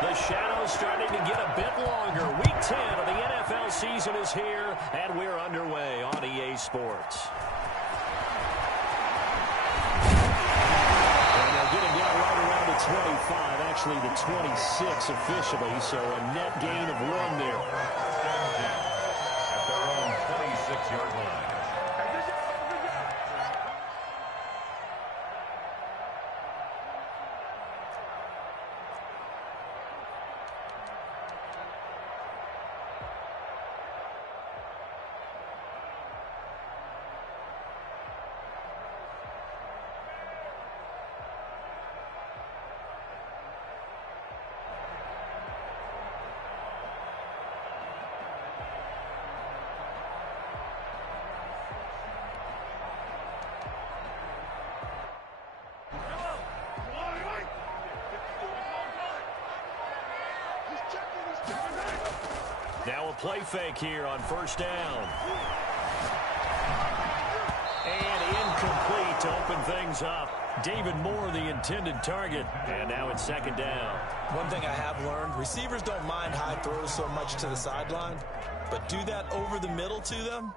The shadow's starting to get a bit longer. Week 10 of the NFL season is here, and we're underway on EA Sports. And they're getting down right around the 25, actually the 26 officially, so a net gain of 1 there. At their own 26-yard line. Now a play fake here on first down. And incomplete to open things up. David Moore, the intended target. And now it's second down. One thing I have learned, receivers don't mind high throws so much to the sideline, but do that over the middle to them.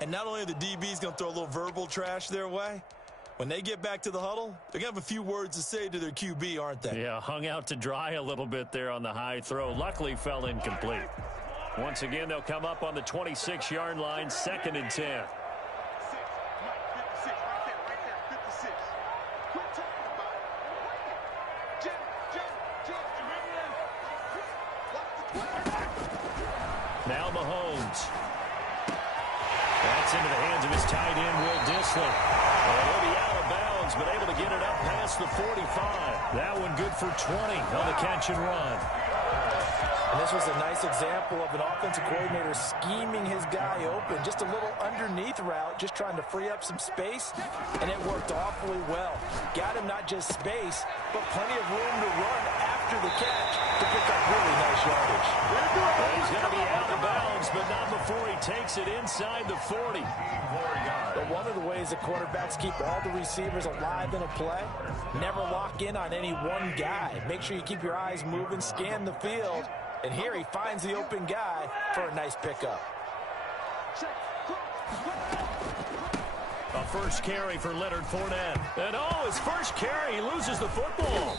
And not only are the DBs going to throw a little verbal trash their way, when they get back to the huddle, they're going to have a few words to say to their QB, aren't they? Yeah, hung out to dry a little bit there on the high throw. Luckily fell incomplete. Once again, they'll come up on the 26-yard line, 2nd and 10. Now Mahomes. That's into the hands of his tight end, Will Usfl. He'll be out of bounds, but able to get it up past the 45. That one good for 20 on the catch and run. And this was a nice example of an offensive coordinator scheming his guy open. Just a little underneath route, just trying to free up some space, and it worked awfully well. Got him not just space, but plenty of room to run after the catch to pick up really nice yardage. Well, he's going to be out of bounds, but not before he takes it inside the 40. But one of the ways that quarterbacks keep all the receivers alive in a play, never lock in on any one guy. Make sure you keep your eyes moving, scan the field. And here he finds the open guy for a nice pickup. A first carry for Leonard Fournette. And his first carry, he loses the football.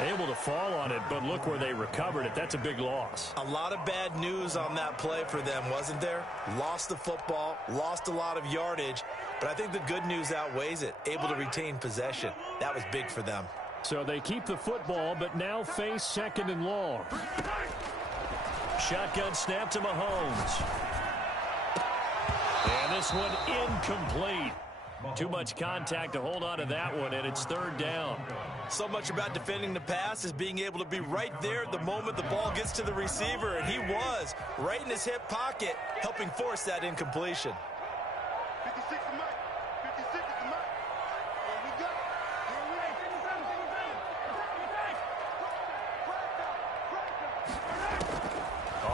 Able to fall on it, but look where they recovered it. That's a big loss. A lot of bad news on that play for them, wasn't there? Lost the football, lost a lot of yardage, but I think the good news outweighs it. Able to retain possession. That was big for them. So they keep the football, but now face 2nd and long. Shotgun snap to Mahomes. And this one incomplete. Too much contact to hold on to that one, and it's 3rd down. So much about defending the pass is being able to be right there at the moment the ball gets to the receiver, and he was right in his hip pocket, helping force that incompletion. 56 is the mark. 56 is the mark. Here we go.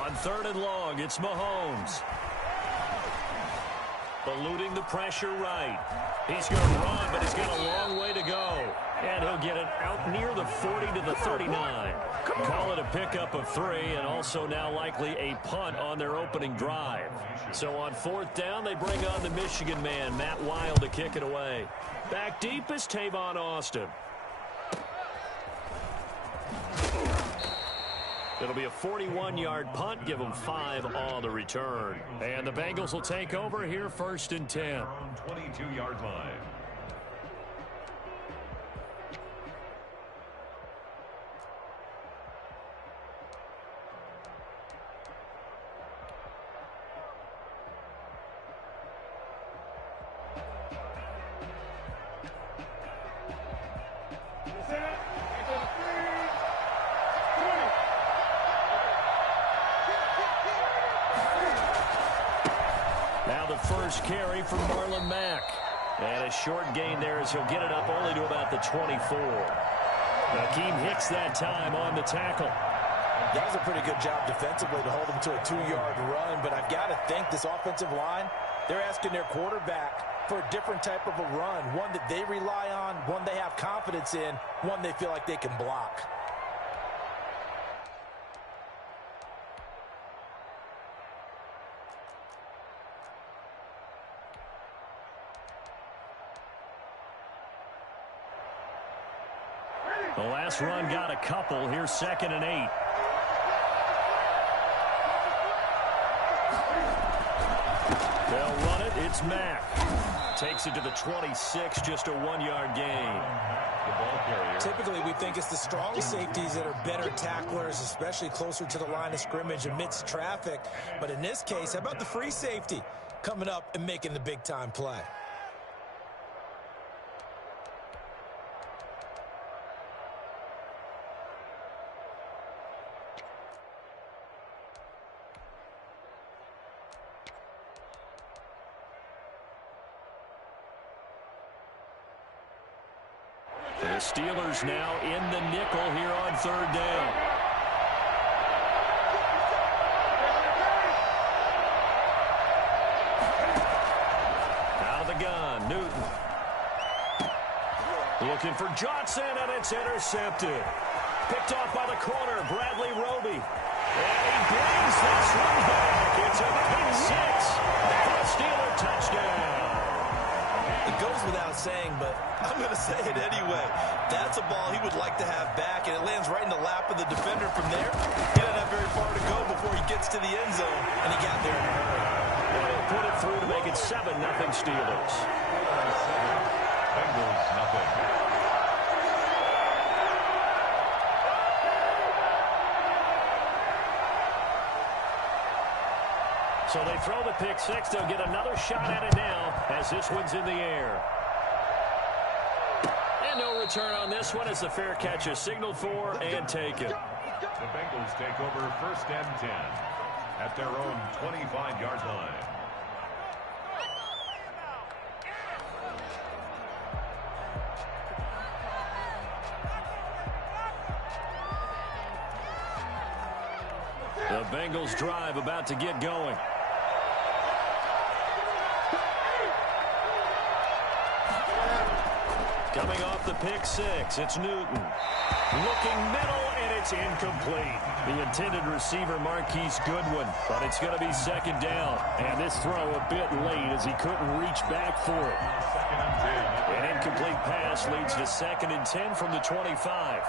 On 3rd and long, it's Mahomes. Eluding the pressure right. He's going to run, but he's got a long way to go. And he'll get it out near the 40 to the 39. Call it a pickup of 3, and also now likely a punt on their opening drive. So on 4th down, they bring on the Michigan man, Matt Wild, to kick it away. Back deep is Tavon Austin. It'll be a 41-yard punt, give them 5 on the return. And the Bengals will take over here 1st and 10. 22-yard line. Now the first carry from Marlon Mack. And a short gain there as he'll get it up only to about the 24. Akeem Hicks that time on the tackle. That was a pretty good job defensively to hold him to a 2-yard run, but I've got to think this offensive line, they're asking their quarterback for a different type of a run, one that they rely on, one they have confidence in, one they feel like they can block. The last run got a couple. Here's 2nd and 8. They'll run it. It's Mack. Takes it to the 26, just a 1-yard gain. The ball carrier. Typically, we think it's the strong safeties that are better tacklers, especially closer to the line of scrimmage amidst traffic. But in this case, how about the free safety coming up and making the big-time play? The Steelers now in the nickel here on 3rd down. Out of the gun, Newton. Looking for Johnson, and it's intercepted. Picked off by the corner, Bradley Roby. And he brings this one back. It's a pick 6 for a Steeler touchdown. It goes without saying, but I'm going to say it anyway. That's a ball he would like to have back, and it lands right in the lap of the defender from there. He doesn't have very far to go before he gets to the end zone, and he got there in a hurry. And he'll put it through to make it 7-0 Steelers. Bengals, nothing. So they throw the pick 6. They'll get another shot at it now as this one's in the air. And no return on this one as the fair catch is signaled for and taken. The Bengals take over 1st and 10 at their own 25-yard line. The Bengals drive about to get going. Coming off the pick 6, it's Newton. Looking middle, and it's incomplete. The intended receiver, Marquise Goodwin, but it's going to be 2nd down. And this throw a bit late as he couldn't reach back for it. An incomplete pass leads to 2nd and 10 from the 25.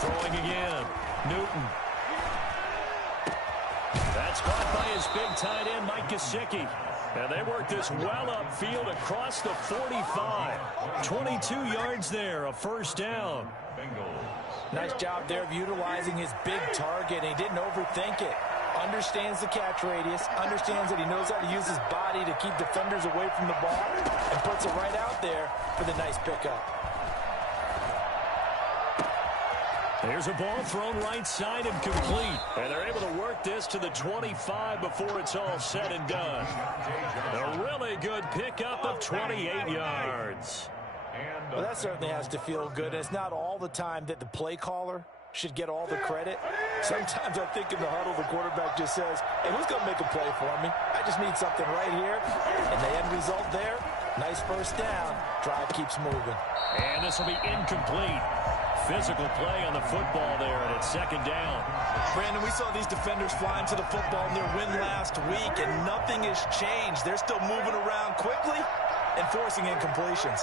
Throwing again, Newton. That's caught by his big tight end, Mike Gesicki. And they work this well upfield across the 45. 22 yards there, a 1st down. Nice job there of utilizing his big target. He didn't overthink it. Understands the catch radius, understands that he knows how to use his body to keep defenders away from the ball, and puts it right out there for the nice pickup. There's a ball thrown right side and complete. And they're able to work this to the 25 before it's all said and done. A really good pickup of 28 yards. Well, that certainly has to feel good. It's not all the time that the play caller should get all the credit. Sometimes I think in the huddle, the quarterback just says, hey, who's going to make a play for me? I just need something right here. And the end result there, nice 1st down. Drive keeps moving. And this will be incomplete. Physical play on the football there, and it's 2nd down. Brandon, we saw these defenders flying to the football in their win last week, and nothing has changed. They're still moving around quickly and forcing incompletions.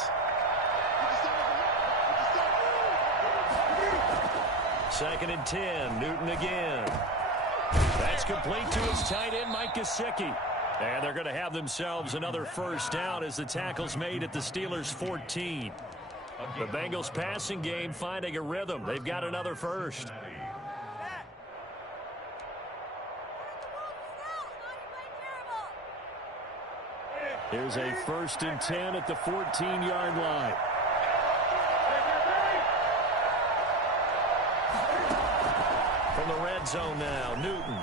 2nd and 10, Newton again. That's complete to his tight end, Mike Gesicki. And they're going to have themselves another 1st down as the tackle's made at the Steelers' 14. The Bengals passing game finding a rhythm. They've got another 1st. Here's a 1st and 10 at the 14-yard line. From the red zone now, Newton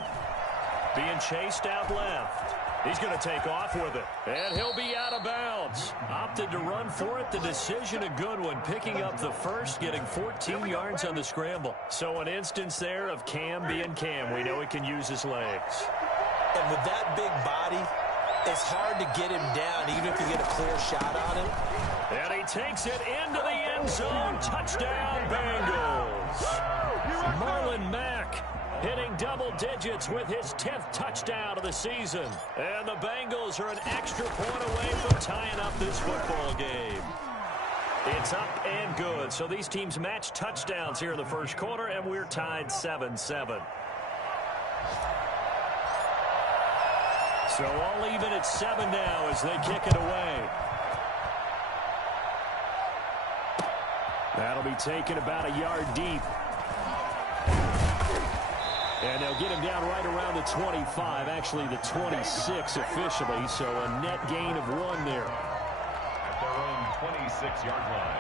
being chased out left. He's going to take off with it, and he'll be out of bounds. Opted to run for it. The decision a good one, picking up the 1st, getting 14 yards on the scramble. So an instance there of Cam being Cam. We know he can use his legs. And with that big body, it's hard to get him down, even if you get a clear shot on him. And he takes it into the end zone. Touchdown, Bengals. Marlon Mack hitting double digits with his 10th touchdown of the season. And the Bengals are an extra point away from tying up this football game. It's up and good. So these teams match touchdowns here in the first quarter, and we're tied 7-7. So all even at 7 now as they kick it away. That'll be taken about a yard deep. And they'll get him down right around the 25, actually the 26 officially, so a net gain of 1 there. At their own 26-yard line.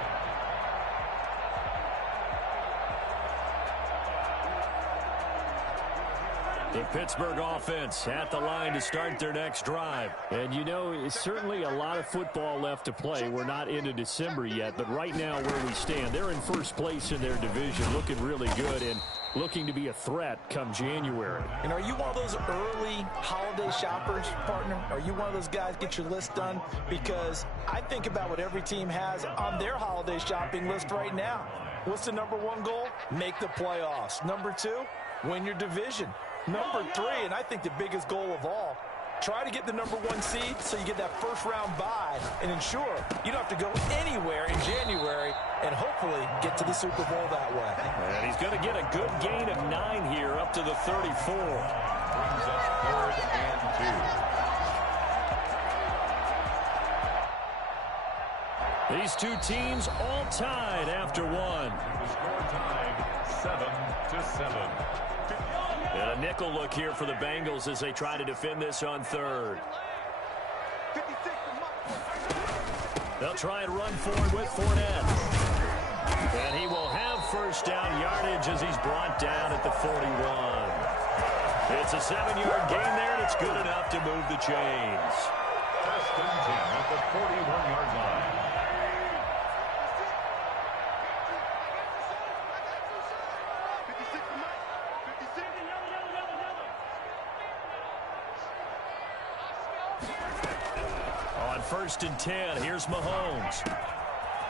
The Pittsburgh offense at the line to start their next drive. And, you know, it's certainly a lot of football left to play. We're not into December yet, but right now where we stand, they're in first place in their division, looking really good and looking to be a threat come January. And are you one of those early holiday shoppers, partner? Are you one of those guys get your list done? Because I think about what every team has on their holiday shopping list right now. What's the number 1 goal? Make the playoffs. Number 2, win your division. Number 3, and I think the biggest goal of all, try to get the number 1 seed so you get that first-round bye and ensure you don't have to go anywhere in January and hopefully get to the Super Bowl that way. And he's going to get a good gain of 9 here up to the 34. Brings up 3rd and 2. These two teams all tied after 1. The score tied 7-7. And a nickel look here for the Bengals as they try to defend this on 3rd. They'll try and run forward with Fournette. And he will have first down yardage as he's brought down at the 41. It's a 7-yard gain there, and it's good enough to move the chains. 1st and 10 at the 41-yard line. On 1st and 10, here's Mahomes.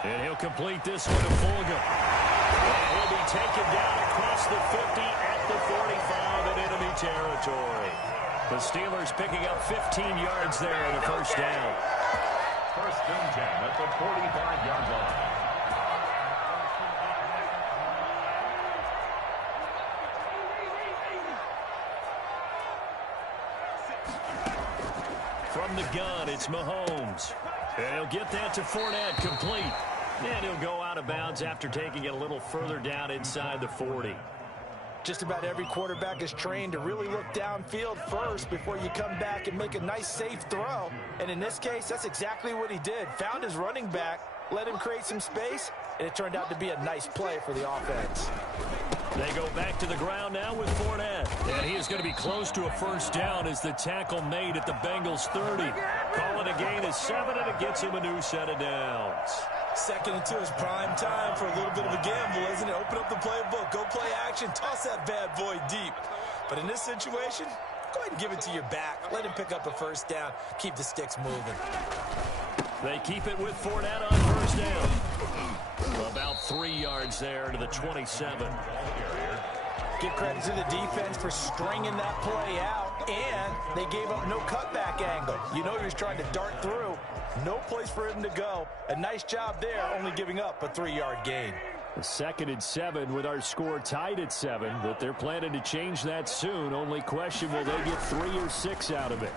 And he'll complete this one to Fulgham. And he'll be taken down across the 50 at the 45 in enemy territory. The Steelers picking up 15 yards there in the first down. 1st and 10 at the 45-yard line. From the gun, it's Mahomes. And he'll get that to Fournette, complete. And he'll go out of bounds after taking it a little further down inside the 40. Just about every quarterback is trained to really look downfield first before you come back and make a nice, safe throw. And in this case, that's exactly what he did. Found his running back, let him create some space, and it turned out to be a nice play for the offense. They go back to the ground now with Fournette. And he is going to be close to a first down as the tackle made at the Bengals 30. Calling a gain of 7, and it gets him a new set of downs. 2nd and 2 is prime time for a little bit of a gamble, isn't it? Open up the playbook, go play action, toss that bad boy deep. But in this situation, go ahead and give it to your back. Let him pick up a first down. Keep the sticks moving. They keep it with Fournette on first down. About 3 yards there to the 27. Give credit to the defense for stringing that play out, and they gave up no cutback angle. You know he was trying to dart through. No place for him to go. A nice job there, only giving up a 3-yard gain. The 2nd and 7 with our score tied at 7, but they're planning to change that soon. Only question, will they get 3 or 6 out of it?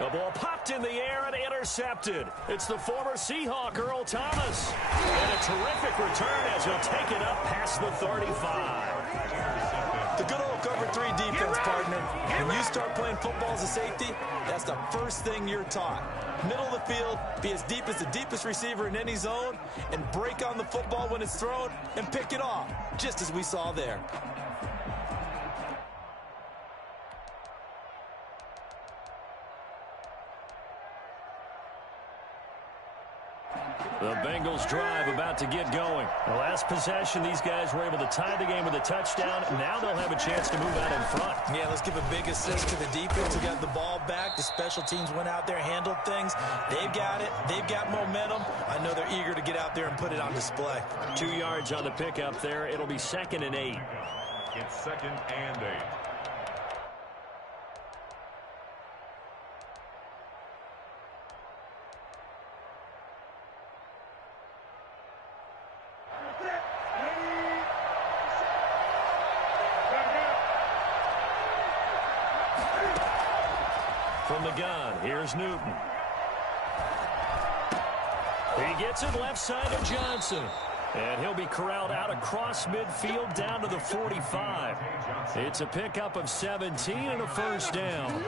The ball popped in the air and intercepted. It's the former Seahawk, Earl Thomas. And a terrific return as he'll take it up past the 35. The good old cover 3 defense, partner. When you start playing football as a safety, that's the first thing you're taught. Middle of the field, be as deep as the deepest receiver in any zone, and break on the football when it's thrown and pick it off, just as we saw there. The Bengals drive about to get going. The last possession, these guys were able to tie the game with a touchdown. Now they'll have a chance to move out in front. Yeah, let's give a big assist to the defense who got the ball back. The special teams went out there, handled things. They've got it. They've got momentum. I know they're eager to get out there and put it on display. 2 yards on the pickup there. It'll be 2nd and 8. It's 2nd and 8. From the gun, here's Newton. He gets it left side of Johnson. And he'll be corralled out across midfield down to the 45. It's a pickup of 17 and a first down.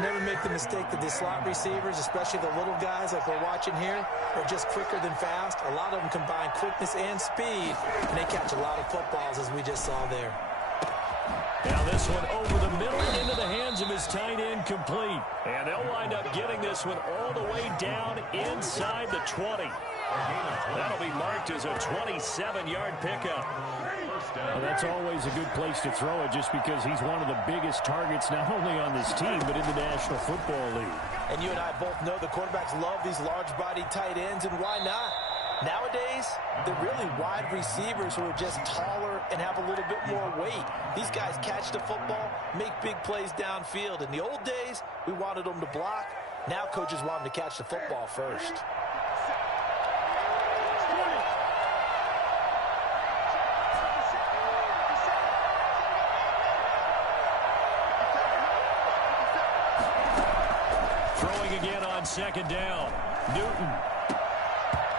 Never make the mistake that the slot receivers, especially the little guys like we're watching here, are just quicker than fast. A lot of them combine quickness and speed, and they catch a lot of footballs, as we just saw there. Now this one over the middle into the hands of his tight end, complete. And they'll wind up getting this one all the way down inside the 20. That'll be marked as a 27-yard pickup. Well, that's always a good place to throw it, just because he's one of the biggest targets not only on this team but in the National Football League. And you and I both know the quarterbacks love these large-bodied tight ends, and why not? Nowadays, they're really wide receivers who are just taller and have a little bit more weight. These guys catch the football, make big plays downfield. In the old days, we wanted them to block. Now coaches want them to catch the football first. Throwing again on 2nd down. Newton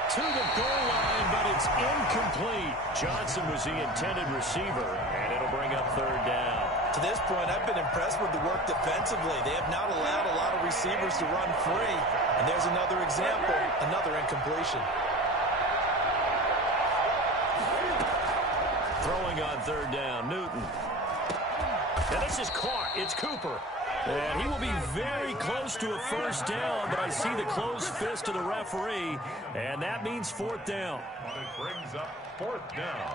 to the goal line, but it's incomplete. Johnson was the intended receiver, and it'll bring up 3rd down. To this point, I've been impressed with the work defensively. They have not allowed a lot of receivers to run free. And there's another example, another incompletion. Throwing on 3rd down, Newton. And this is caught. It's Cooper. And he will be very close to a first down, but I see the closed fist of the referee, and that means 4th down. And it brings up 4th down.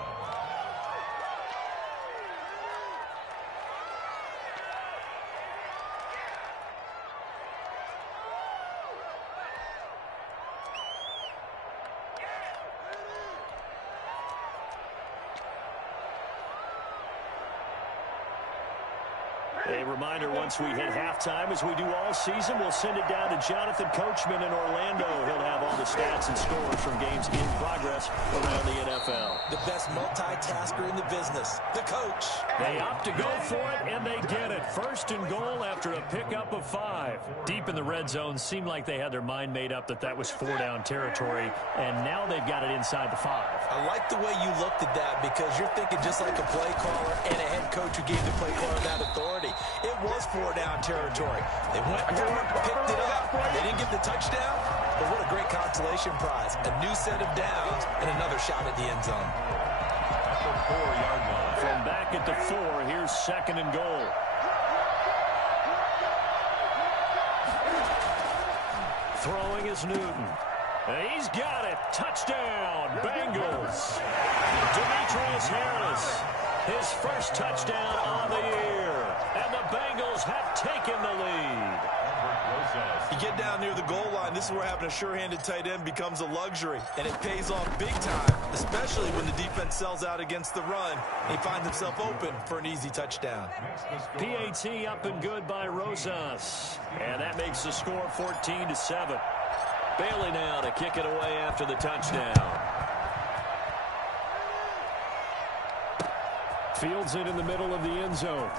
A reminder, once we hit halftime, as we do all season, we'll send it down to Jonathan Coachman in Orlando. He'll have all the stats and scores from games in progress around the NFL. The best multitasker in the business, the coach. They opt to go for it, and they get it. 1st and goal after a pickup of 5. Deep in the red zone, seemed like they had their mind made up that was 4-down territory, and now they've got it inside the 5. I like the way you looked at that, because you're thinking just like a play caller and a head coach who gave the play caller that authority. It was 4-down territory. They went for it, picked it up. They didn't get the touchdown, but what a great consolation prize. A new set of downs and another shot at the end zone. At the 4-yard line. From back at the 4, here's 2nd and goal. Throwing is Newton. And he's got it. Touchdown, Bengals. Demetrius Harris, his first touchdown on the year. And the Bengals have taken the lead. You get down near the goal line, this is where having a sure-handed tight end becomes a luxury, and it pays off big time, especially when the defense sells out against the run. He finds himself open for an easy touchdown. PAT up and good by Rosas. And that makes the score 14-7. Bailey now to kick it away after the touchdown. Fields it in the middle of the end zone.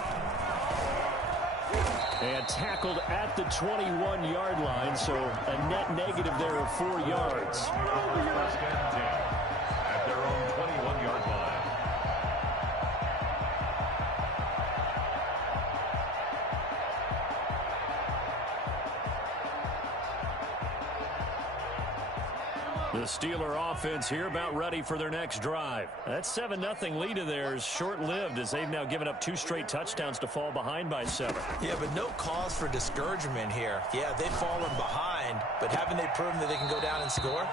And tackled at the 21-yard line, so a net negative there of 4 yards. 1st and 10 at their own 21-yard line. The Steeler offense here about ready for their next drive. That 7-0 lead of theirs short-lived as they've now given up 2 straight touchdowns to fall behind by 7. Yeah, but no cause for discouragement here. Yeah, they've fallen behind, but haven't they proven that they can go down and score?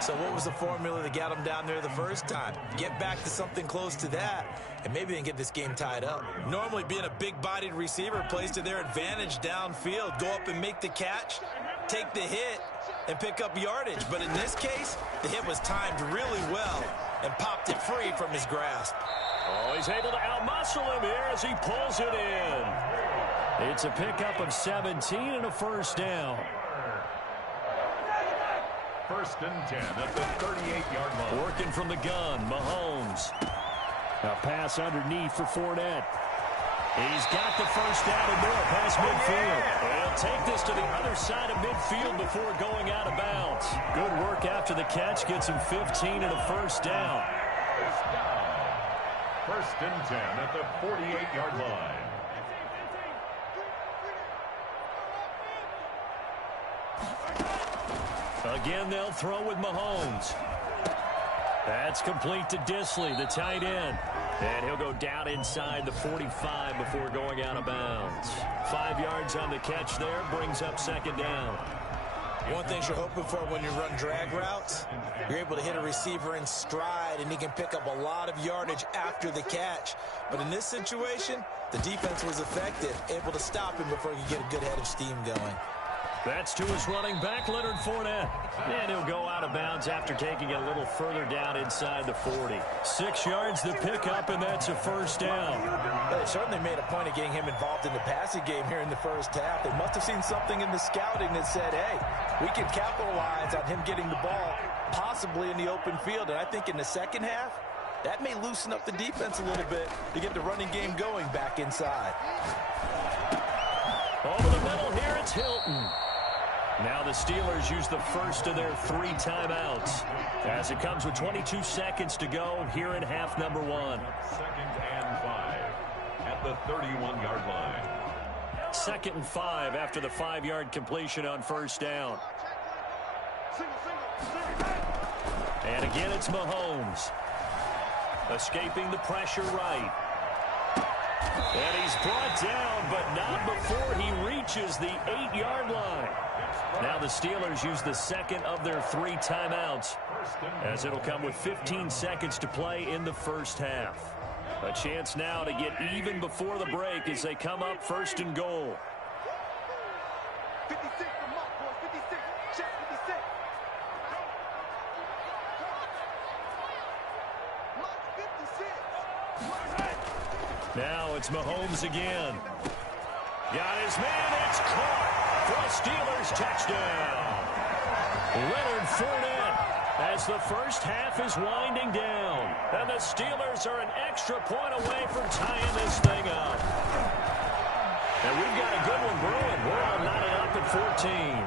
So what was the formula that got them down there the first time? Get back to something close to that, and maybe they can get this game tied up. Normally, being a big-bodied receiver plays to their advantage downfield. Go up and make the catch, take the hit, and pick up yardage. But in this case, the hit was timed really well and popped it free from his grasp. Oh, he's able to outmuscle him here as he pulls it in. It's a pickup of 17 and a first down. 1st and 10 at the 38-yard line. Working from the gun, Mahomes. A pass underneath for Fournette. He's got the first down and more past midfield. He'll take this to the other side of midfield before going out of bounds. Good work after the catch. Gets him 15 and a first down. 1st and 10 at the 48-yard line. Again, they'll throw with Mahomes. That's complete to Disley, the tight end. And he'll go down inside the 45 before going out of bounds. 5 yards on the catch there, brings up 2nd down. One thing you're hoping for when you run drag routes, you're able to hit a receiver in stride, and he can pick up a lot of yardage after the catch. But in this situation, the defense was effective, able to stop him before he could get a good head of steam going. That's to his running back, Leonard Fournette. And he'll go out of bounds after taking it a little further down inside the 40. 6 yards the pickup, and that's a first down. Well, they certainly made a point of getting him involved in the passing game here in the first half. They must have seen something in the scouting that said, hey, we can capitalize on him getting the ball, possibly in the open field. And I think in the second half, that may loosen up the defense a little bit to get the running game going back inside. Over the middle here, it's Hilton. Now the Steelers use the first of their 3 timeouts as it comes with 22 seconds to go here in half number 1. 2nd and 5 at the 31-yard line. 2nd and 5 after the 5-yard completion on first down. And again, it's Mahomes. Escaping the pressure right. And he's brought down, but not before he reaches the 8-yard line. Now the Steelers use the 2nd of their 3 timeouts, as it'll come with 15 seconds to play in the first half. A chance now to get even before the break as they come up 1st and goal. 56, the mark, boys. 56. Check 56. Mark 56. Now it's Mahomes again. Got his man. It's caught for a Steelers touchdown. Leonard Fournette as the first half is winding down. And the Steelers are an extra point away from tying this thing up. And we've got a good one brewing. We're all knotted up at 14.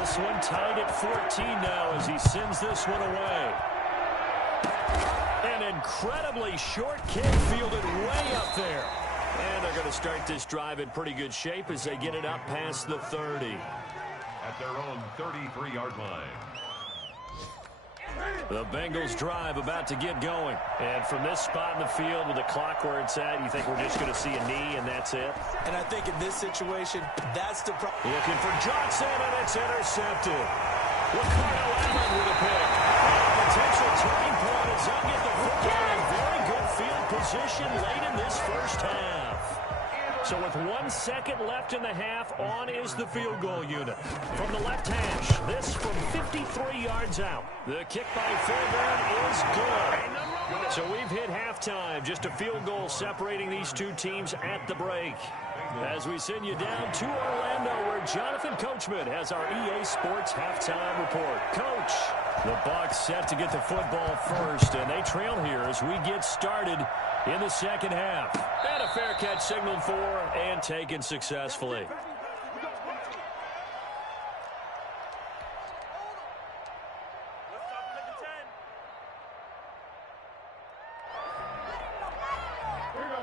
This one tied at 14 now as he sends this one away. An incredibly short kick fielded way up there. And they're going to start this drive in pretty good shape as they get it up past the 30. At their own 33-yard line. The Bengals drive about to get going. And from this spot in the field with the clock where it's at, you think we're just going to see a knee and that's it? And I think in this situation, that's the problem. Looking for Johnson, and it's intercepted. Ricardo Allen with a pick. Potential turning point as they get the football in very good field position late in this first half. So with 1 second left in the half, on is the field goal unit. From the left hash, this from 53 yards out. The kick by Fairbairn is good. So we've hit halftime. Just a field goal separating these two teams at the break. As we send you down to Orlando, where Jonathan Coachman has our EA Sports halftime report. Coach, the Bucs set to get the football first, and they trail here as we get started in the second half. And a fair catch signaled for and taken successfully.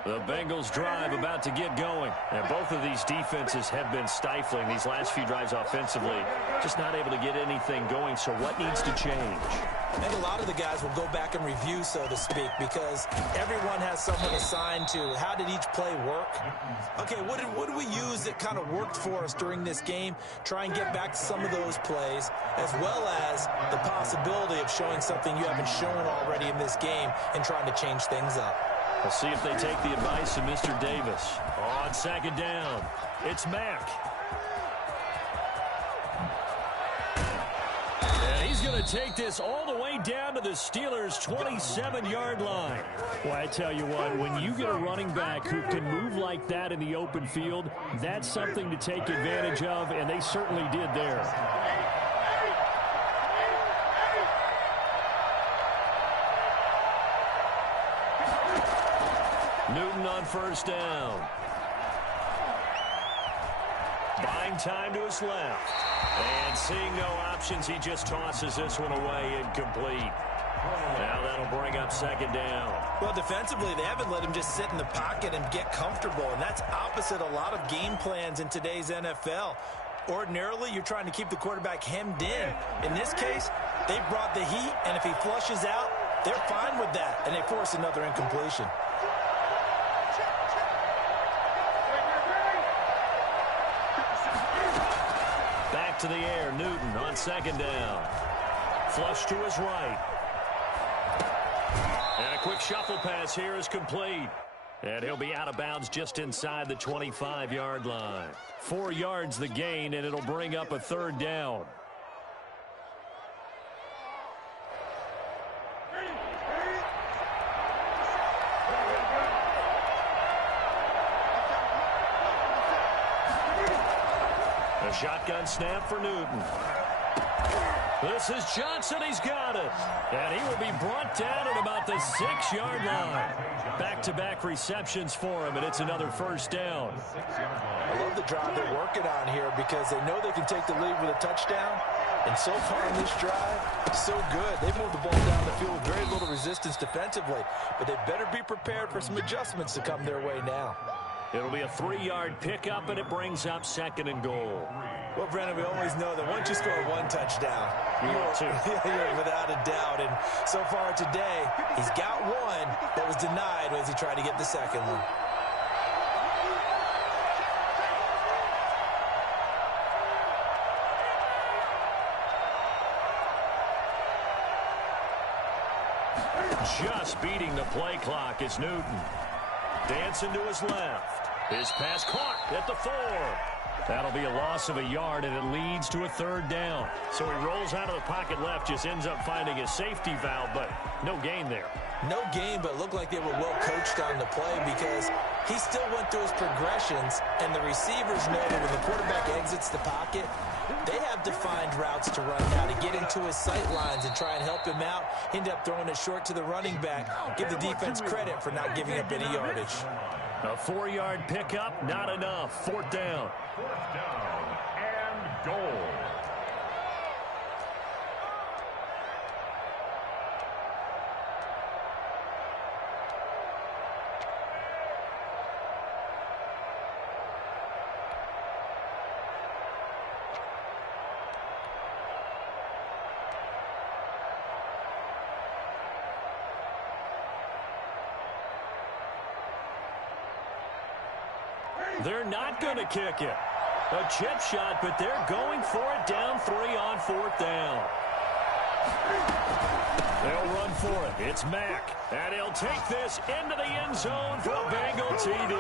The Bengals drive about to get going. And both of these defenses have been stifling these last few drives offensively. Just not able to get anything going, so what needs to change? I think a lot of the guys will go back and review, so to speak, because everyone has someone assigned to how did each play work. Okay, what did we use that kind of worked for us during this game? Try and get back to some of those plays, as well as the possibility of showing something you haven't shown already in this game and trying to change things up. We'll see if they take the advice of Mr. Davis. On second down, it's Mack. And he's going to take this all the way down to the Steelers' 27-yard line. Well, I tell you what, when you get a running back who can move like that in the open field, that's something to take advantage of, and they certainly did there. Newton on first down. Buying time to his left. And seeing no options, he just tosses this one away incomplete. Now that'll bring up second down. Well, defensively, they haven't let him just sit in the pocket and get comfortable, and that's opposite a lot of game plans in today's NFL. Ordinarily, you're trying to keep the quarterback hemmed in. In this case, they brought the heat, and if he flushes out, they're fine with that, and they force another incompletion. Back to the air, Newton on second down. Flush to his right. And a quick shuffle pass here is complete. And he'll be out of bounds just inside the 25-yard line. 4 yards the gain, and it'll bring up a third down. A shotgun snap for Newton. This is Johnson. He's got it. And he will be brought down at about the 6-yard line. Back-to-back receptions for him, and it's another first down. I love the drive they're working on here because they know they can take the lead with a touchdown. And so far in this drive, so good. They've moved the ball down the field with very little resistance defensively. But they better be prepared for some adjustments to come their way now. It'll be a 3-yard pickup, and it brings up second and goal. Well, Brennan, we always know that once you score one touchdown, you're without a doubt. And so far today, he's got one that was denied as he tried to get the second one. Just beating the play clock is Newton. Dancing to his left. His pass caught at the 4. That'll be a loss of a yard, and it leads to a third down. So he rolls out of the pocket left, just ends up finding a safety valve, but no gain there. No gain, but it looked like they were well coached on the play because he still went through his progressions, and the receivers know that when the quarterback exits the pocket, they have defined routes to run now to get into his sight lines and try and help him out. End up throwing it short to the running back. Give the defense credit for not giving up any yardage. A 4-yard pickup, not enough. Fourth down. Fourth down and goal. They're not going to kick it. A chip shot, but they're going for it down 3 on fourth down. They'll run for it. It's Mack. And he'll take this into the end zone for a Bengal TD.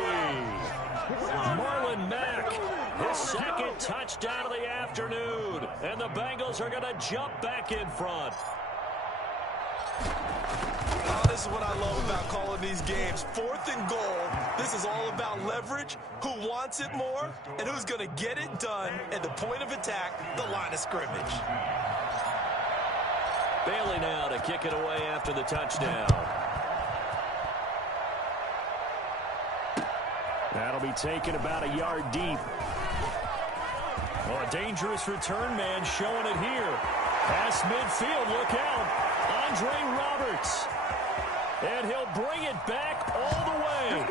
Marlon Mack, his second touchdown of the afternoon. And the Bengals are going to jump back in front. This is what I love about calling these games. 4th and goal. This is all about leverage, who wants it more, and who's going to get it done at the point of attack, the line of scrimmage. Bailey now to kick it away after the touchdown. That'll be taken about a yard deep. Well, a dangerous return man showing it here. Past midfield, look out. Andre Roberts. And he'll bring it back all the way.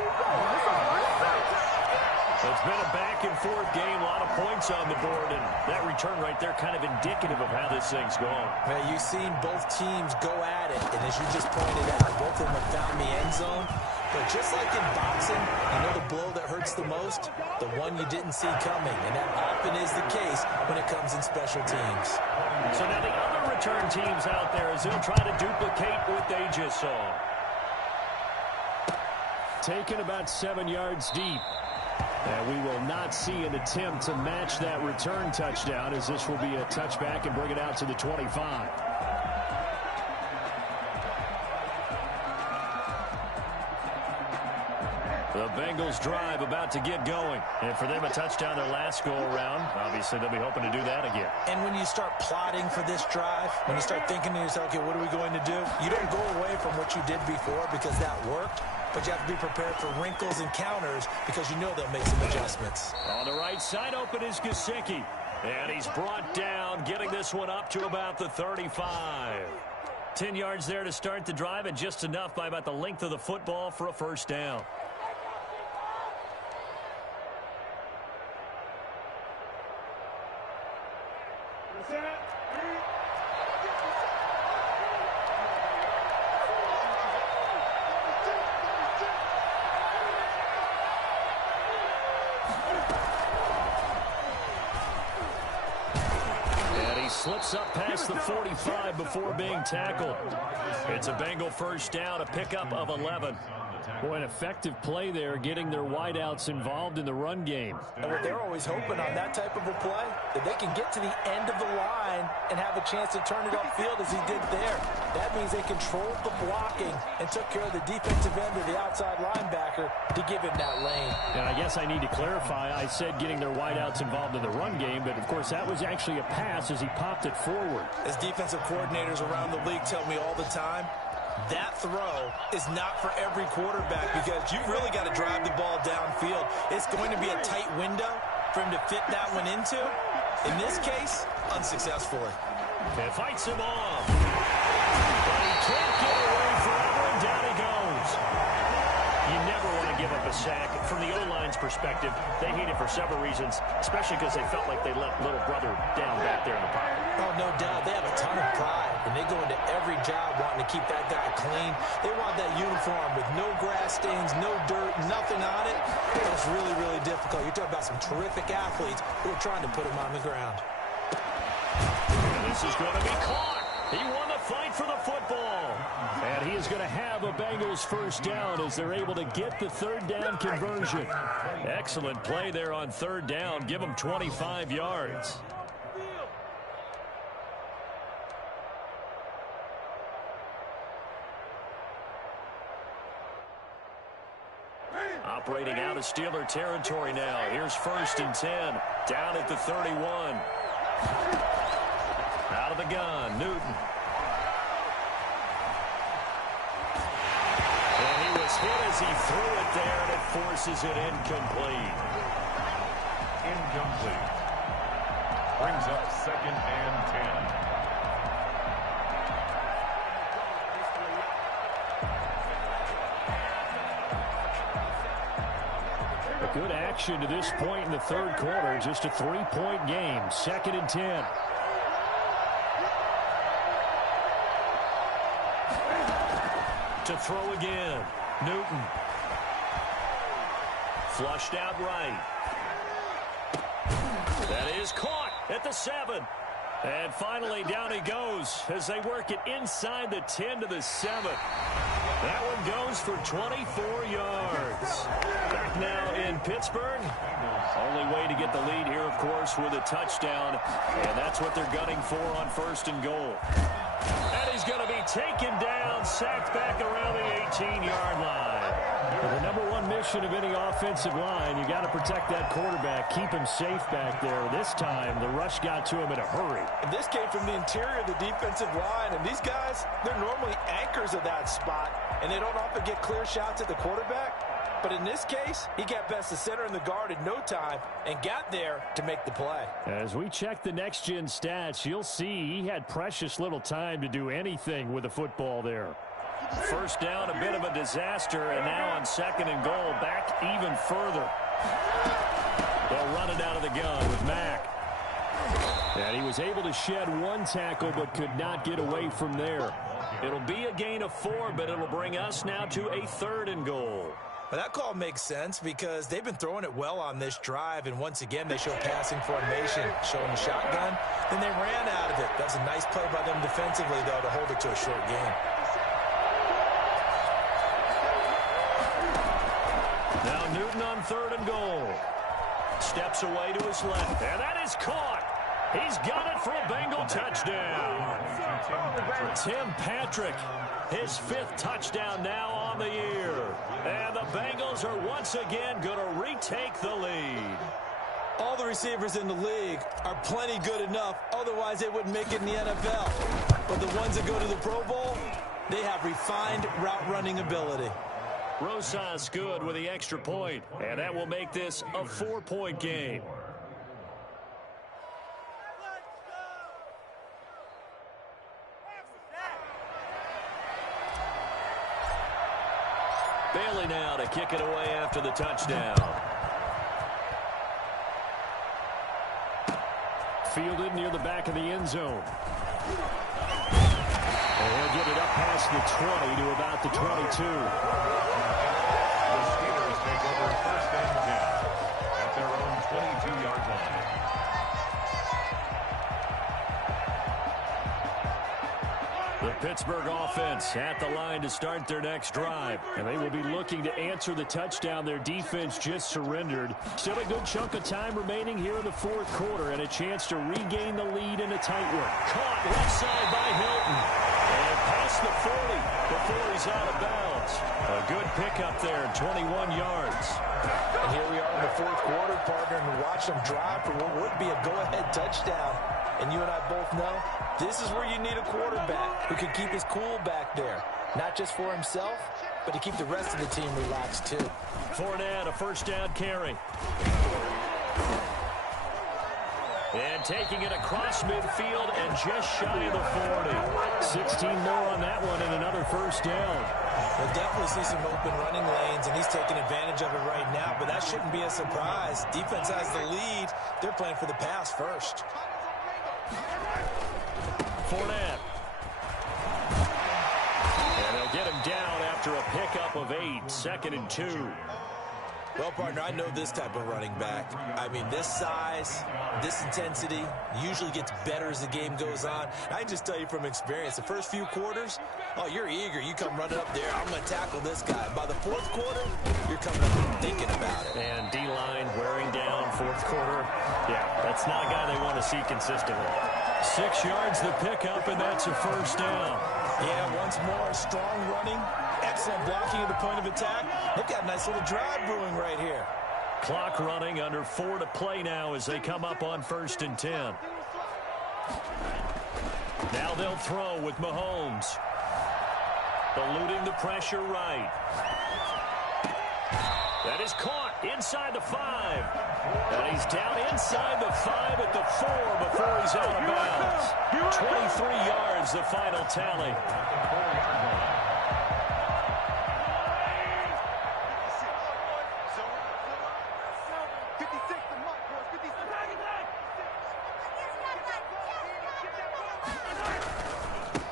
It's been a back-and-forth game, a lot of points on the board, and that return right there kind of indicative of how this thing's going. Man, you've seen both teams go at it, and as you just pointed out, both of them have found the end zone. But just like in boxing, you know the blow that hurts the most? The one you didn't see coming, and that often is the case when it comes in special teams. So now the other return teams out there as they'll try to duplicate what they just saw. Taken about 7 yards deep. And we will not see an attempt to match that return touchdown, as this will be a touchback and bring it out to the 25. The Bengals drive about to get going. And for them, a touchdown their last go-around. Obviously, they'll be hoping to do that again. And when you start plotting for this drive, when you start thinking to yourself, okay, what are we going to do? You don't go away from what you did before because that worked. But you have to be prepared for wrinkles and counters because you know they'll make some adjustments. On the right side, open is Gesicki. And he's brought down, getting this one up to about the 35. 10 yards there to start the drive, and just enough by about the length of the football for a first down. Slips up past the 45 before being tackled. It's a Bengal first down, a pickup of 11. Boy, an effective play there, getting their wideouts involved in the run game. And what they're always hoping on that type of a play, that they can get to the end of the line and have a chance to turn it upfield as he did there. That means they controlled the blocking and took care of the defensive end of the outside linebacker to give him that lane. And I guess I need to clarify, I said getting their wideouts involved in the run game, but of course that was actually a pass as he popped it forward. As defensive coordinators around the league tell me all the time, that throw is not for every quarterback because you've really got to drive the ball downfield. It's going to be a tight window for him to fit that one into. In this case, unsuccessfully. It fights him off. But he can't get away forever, and down he goes. You never want to give up a sack. From the O-line's perspective, they hate it for several reasons, especially because they felt like they let little brother down back there in the pocket. Oh, no doubt. They have a ton of pride, and they go into every job wanting to keep that guy clean. They want that uniform with no grass stains, no dirt, nothing on it. It's really, really difficult. You're talking about some terrific athletes who are trying to put him on the ground. And this is going to be caught. He won the fight for the football. And he is going to have a Bengals first down as they're able to get the third down conversion. Excellent play there on third down. Give him 25 yards. Operating out of Steeler territory now. Here's 1st and 10. Down at the 31. Out of the gun, Newton. And he was hit as he threw it there, and it forces it incomplete. Incomplete. Brings up 2nd and 10. Good action to this point in the third quarter. Just a 3-point game. 2nd and 10. To throw again. Newton. Flushed out right. That is caught at the 7. And finally down he goes as they work it inside the 10 to the 7. That one goes for 24 yards. Back now in Pittsburgh. Only way to get the lead here, of course, with a touchdown. And that's what they're gunning for on 1st and goal. And he's going to be taken down, sacked back around the 18-yard line. Well, the number one mission of any offensive line, you got to protect that quarterback, keep him safe back there. This time, the rush got to him in a hurry. And this came from the interior of the defensive line, and these guys, they're normally anchors of that spot, and they don't often get clear shots at the quarterback. But in this case, he got past the center and the guard in no time and got there to make the play. As we check the next-gen stats, you'll see he had precious little time to do anything with the football there. First down, a bit of a disaster, and now on 2nd and goal, back even further. They'll run it out of the gun with Mack. And he was able to shed one tackle but could not get away from there. It'll be a gain of 4, but it'll bring us now to a 3rd and goal. Well, that call makes sense because they've been throwing it well on this drive, and once again they show passing formation, showing the shotgun. Then they ran out of it. That was a nice play by them defensively, though, to hold it to a short game. Now Newton on 3rd and goal. Steps away to his left, and that is caught. He's got it for a Bengal touchdown. Tim Patrick, his 5th touchdown now on the year. And the Bengals are once again going to retake the lead. All the receivers in the league are plenty good enough, otherwise they wouldn't make it in the NFL. But the ones that go to the Pro Bowl, they have refined route running ability. Rosas good with the extra point, and that will make this a 4-point game. Bailey now to kick it away after the touchdown. Fielded near the back of the end zone. And he'll get it up past the 20 to about the 22. The Steelers take over 1st and 10 at their own 22-yard line. The Pittsburgh offense at the line to start their next drive. And they will be looking to answer the touchdown their defense just surrendered. Still a good chunk of time remaining here in the 4th quarter and a chance to regain the lead in a tight one. Caught left side by Hilton. And past the 40 before he's out of bounds. A good pickup there, 21 yards. And here we are in the 4th quarter, partner, and watch them drive for what would be a go-ahead touchdown. And you and I both know this is where you need a quarterback who can keep his cool back there. Not just for himself, but to keep the rest of the team relaxed too. Fournette, a 1st down carry. And taking it across midfield and just shy of the 40. 16 more on that one and another 1st down. We'll definitely see some open running lanes, and he's taking advantage of it right now, but that shouldn't be a surprise. Defense has the lead. They're playing for the pass first. Fournette. And they'll get him down after a pickup of 8, 2nd and 2. Well, partner, I know this type of running back. I mean, this size, this intensity usually gets better as the game goes on. I can just tell you from experience, the first few quarters, oh, you're eager. You come running up there, I'm going to tackle this guy. By the 4th quarter, you're coming up and thinking about it. And D-line wearing down 4th quarter. Yeah, that's not a guy they want to see consistently. 6 yards the pickup, and that's a 1st down. Yeah, once more, strong running, excellent blocking at the point of attack. They've got a nice little drive brewing right here. Clock running, under 4 to play now as they come up on 1st and 10. Now they'll throw with Mahomes. Eluding the pressure right. That is caught inside the 5. And he's down inside the 5 at the 4 before he's out of bounds. 23 yards, the final tally.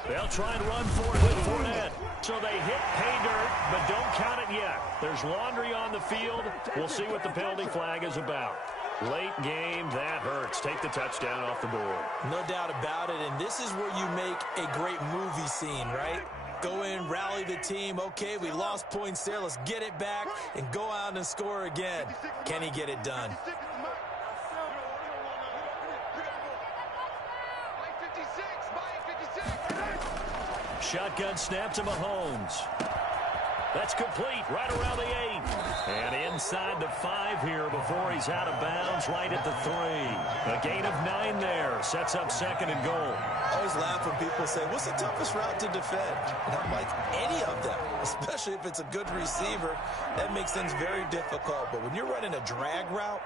They'll try and run for it with Fournette. So they hit pay dirt, but don't count it yet. There's laundry on the field. We'll see what the penalty flag is about. Late game, that hurts. Take the touchdown off the board. No doubt about it, and this is where you make a great movie scene, right? Go in, rally the team. Okay, we lost points there. Let's get it back and go out and score again. Can he get it done? Shotgun snap to Mahomes. That's complete right around the 8. And inside the 5 here before he's out of bounds right at the 3. A gain of 9 there. Sets up 2nd and goal. I always laugh when people say, what's the toughest route to defend? And I'm like, any of them, especially if it's a good receiver. That makes things very difficult. But when you're running a drag route,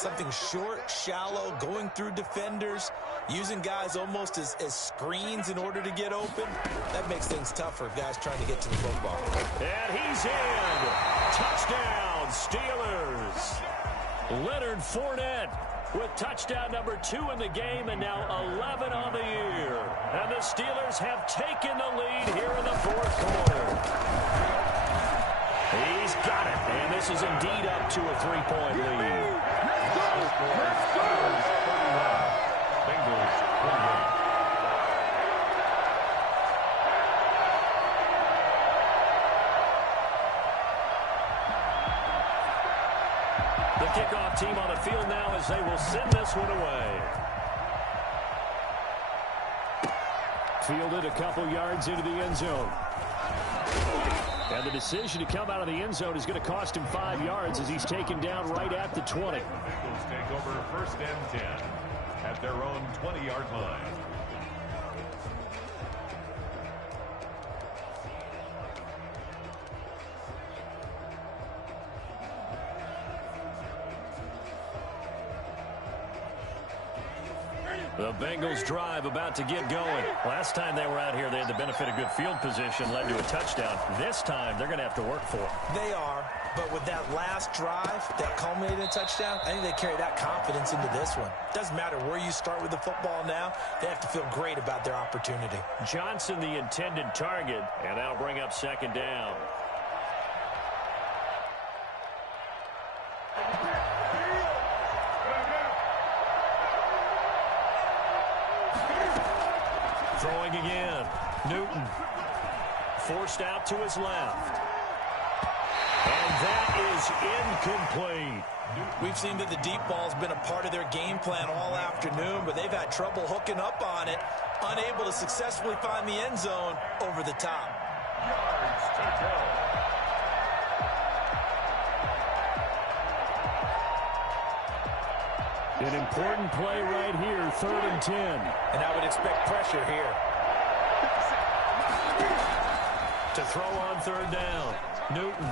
something short, shallow, going through defenders, using guys almost as screens in order to get open. That makes things tougher for guys trying to get to the football. And he's in. Touchdown, Steelers. Leonard Fournette with touchdown number 2 in the game, and now 11 on the year. And the Steelers have taken the lead here in the fourth quarter. He's got it, and this is indeed up to a 3-point lead. Let's go. Steelers 31, Bengals 28. The kickoff team on the field now as they will send this one away. Fielded a couple yards into the end zone. And the decision to come out of the end zone is going to cost him 5 yards as he's taken down right at the 20. The Bengals take over first and 10 at their own 20-yard line. The Bengals drive about to get going. Last time they were out here, they had the benefit of good field position, led to a touchdown. This time, they're going to have to work for it. They are, but with that last drive that culminated in a touchdown, I think they carry that confidence into this one. Doesn't matter where you start with the football now, they have to feel great about their opportunity. Johnson, the intended target, and that'll bring up second down. Throwing again. Newton. Forced out to his left. And that is incomplete. We've seen that the deep ball's been a part of their game plan all afternoon, but they've had trouble hooking up on it, unable to successfully find the end zone over the top. Yards to go. An important play right here, 3rd and 10. And I would expect pressure here. To throw on 3rd down. Newton.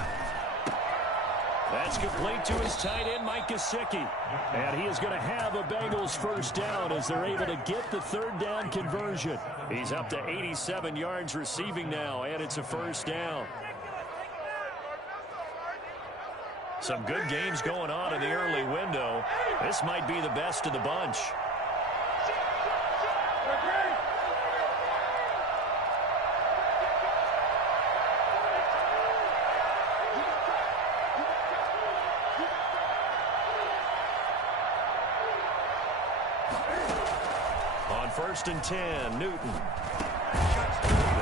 That's complete to his tight end, Mike Gesicki. And he is going to have a Bengals first down as they're able to get the 3rd down conversion. He's up to 87 yards receiving now, and it's a first down. Some good games going on in the early window. This might be the best of the bunch. On 1st and 10, Newton.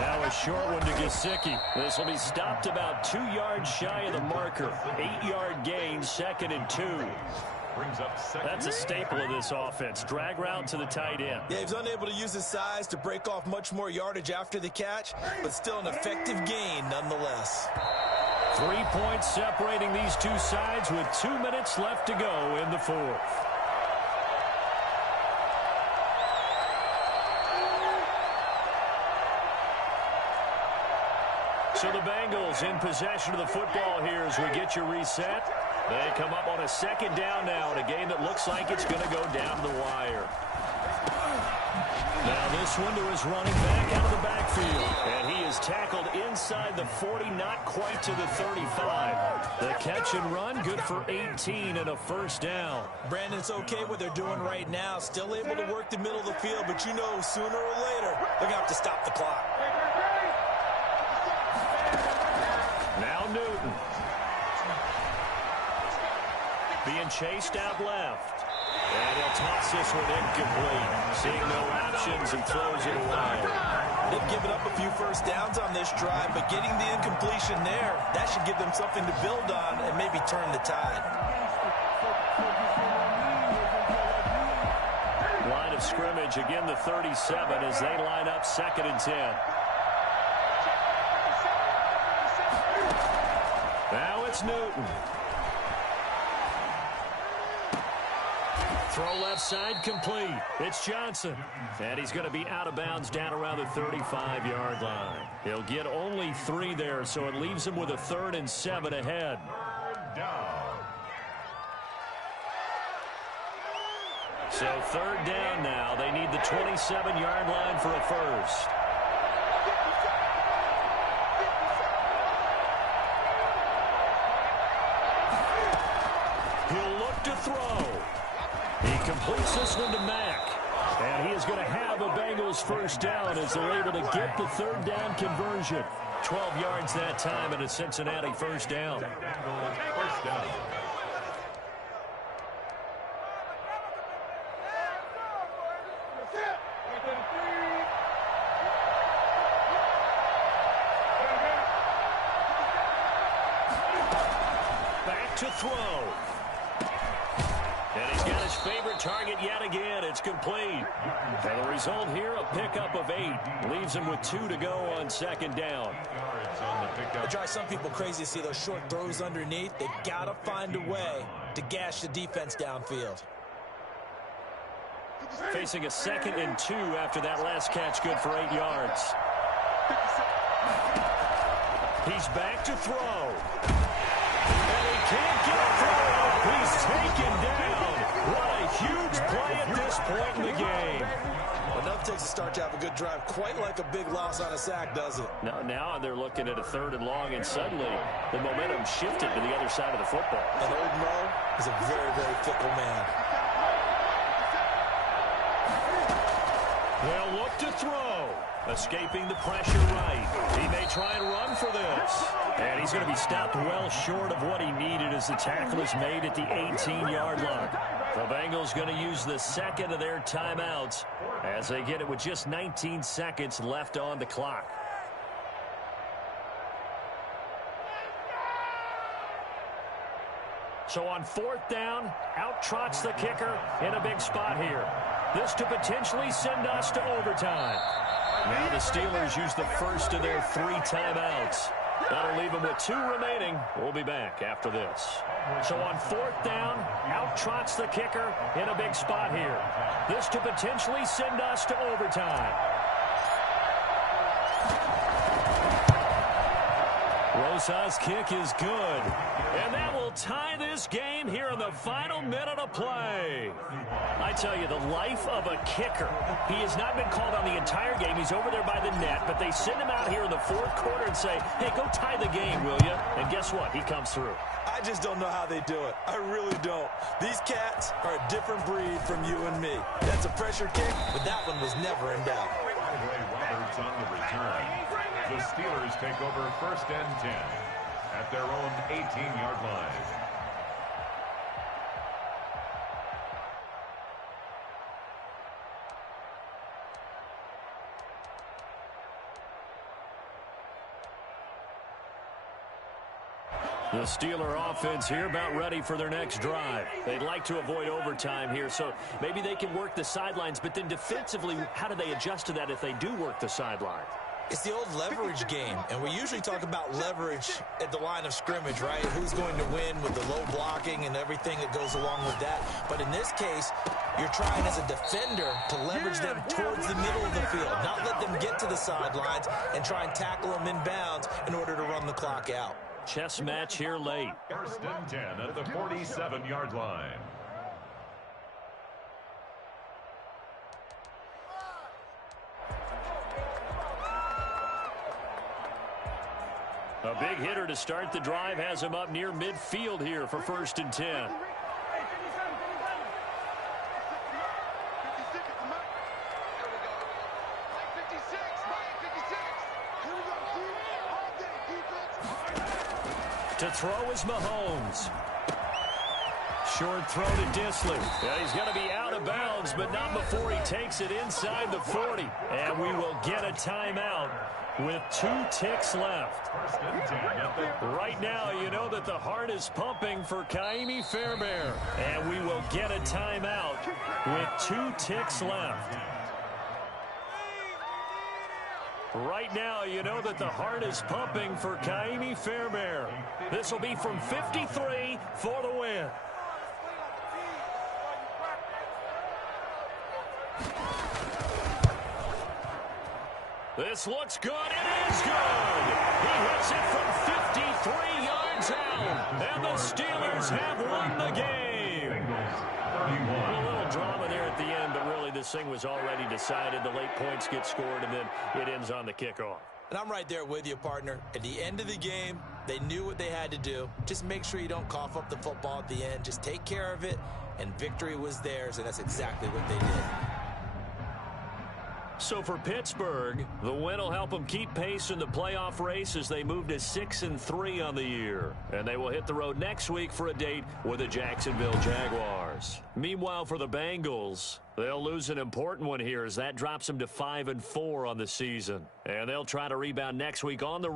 Now a short one to Gesicki. This will be stopped about 2 yards shy of the marker. 8-yard gain, 2nd and 2. Brings up second. That's a staple of this offense. Drag route to the tight end. Yeah, he's unable to use his size to break off much more yardage after the catch, but still an effective gain nonetheless. 3 points separating these two sides with 2 minutes left to go in the fourth. So the Bengals in possession of the football here as we get you reset. They come up on a 2nd down now in a game that looks like it's going to go down to the wire. Now this one to his running back out of the backfield. And he is tackled inside the 40, not quite to the 35. The catch and run, good for 18 and a first down. Brandon, it's okay what they're doing right now. Still able to work the middle of the field, but you know sooner or later they're going to have to stop the clock. Now Newton. Being chased out left. And he'll toss this one incomplete. Seeing no options and throws it away. They've given up a few first downs on this drive, but getting the incompletion there, that should give them something to build on and maybe turn the tide. Line of scrimmage, again the 37 as they line up 2nd and 10. Now it's Newton. Throw left side complete. It's Johnson. And he's going to be out of bounds down around the 35-yard line. He'll get only 3 there, so it leaves him with a 3rd and 7 ahead. Down. So third down now. They need the 27-yard line for a first. He'll look to throw. He completes this one to Mack. And he is going to have a Bengals first down as they're able to get the third down conversion. 12 yards that time and a Cincinnati first down. First down. Back to throw. And he's got his favorite target yet again. It's complete. And the result here, a pickup of 8. Leaves him with 2 to go on second down. It drives some people crazy to see those short throws underneath. They've got to find a way to gash the defense downfield. Facing a 2nd and 2 after that last catch, good for 8 yards. He's back to throw. And he can't get a throw. He's taken down. What a huge play at this point in the game. Enough takes to start to have a good drive. Quite like a big loss on a sack, does it? Now they're looking at a 3rd and long, and suddenly the momentum shifted to the other side of the football. And old Mo is a very, very fickle man. They'll look to throw. Escaping the pressure right. He may try and run for this. And he's going to be stopped well short of what he needed as the tackle is made at the 18-yard line. The Bengals going to use the 2nd of their timeouts as they get it with just 19 seconds left on the clock. So on 4th down, out trots the kicker in a big spot here. This to potentially send us to overtime. Now the Steelers use the first of their 3 timeouts. That'll leave them with 2 remaining. We'll be back after this. So on 4th down, out trots the kicker in a big spot here. This to potentially send us to overtime. Rosa's kick is good. And that will tie this game here in the final minute of play. I tell you, the life of a kicker. He has not been called on the entire game. He's over there by the net, but they send him out here in the 4th quarter and say, hey, go tie the game, will you? And guess what? He comes through. I just don't know how they do it. I really don't. These cats are a different breed from you and me. That's a pressure kick, but that one was never in doubt. Roberts on the return. The Steelers take over 1st and 10 at their own 18-yard line. The Steeler offense here about ready for their next drive. They'd like to avoid overtime here, so maybe they can work the sidelines, but then defensively, how do they adjust to that if they do work the sideline? It's the old leverage game, and we usually talk about leverage at the line of scrimmage, right? Who's going to win with the low blocking and everything that goes along with that. But in this case, you're trying as a defender to leverage them towards the middle of the field, not let them get to the sidelines and try and tackle them in bounds in order to run the clock out. Chess match here late. 1st and 10 at the 47-yard line. A big hitter to start the drive has him up near midfield here for 1st and 10. To throw is Mahomes. Short throw to Disley. Yeah, he's going to be out of bounds, but not before he takes it inside the 40. And we will get a timeout with 2 ticks left. Right now, you know that the heart is pumping for Kaimi Fairbairn. And we will get a timeout with 2 ticks left. Right now, you know that the heart is pumping for Kaimi Fairbairn. This will be from 53 for the win. This looks good. It is good. He hits it from 53 yards down, and the Steelers have won the game. A little drama there at the end, but really this thing was already decided. The late points get scored, and then it ends on the kickoff. And I'm right there with you, partner. At the end of the game, they knew what they had to do. Just make sure you don't cough up the football at the end. Just take care of it, and victory was theirs, and that's exactly what they did. So for Pittsburgh, the win will help them keep pace in the playoff race as they move to 6-3 on the year. And they will hit the road next week for a date with the Jacksonville Jaguars. Meanwhile, for the Bengals, they'll lose an important one here as that drops them to 5-4 on the season. And they'll try to rebound next week on the road.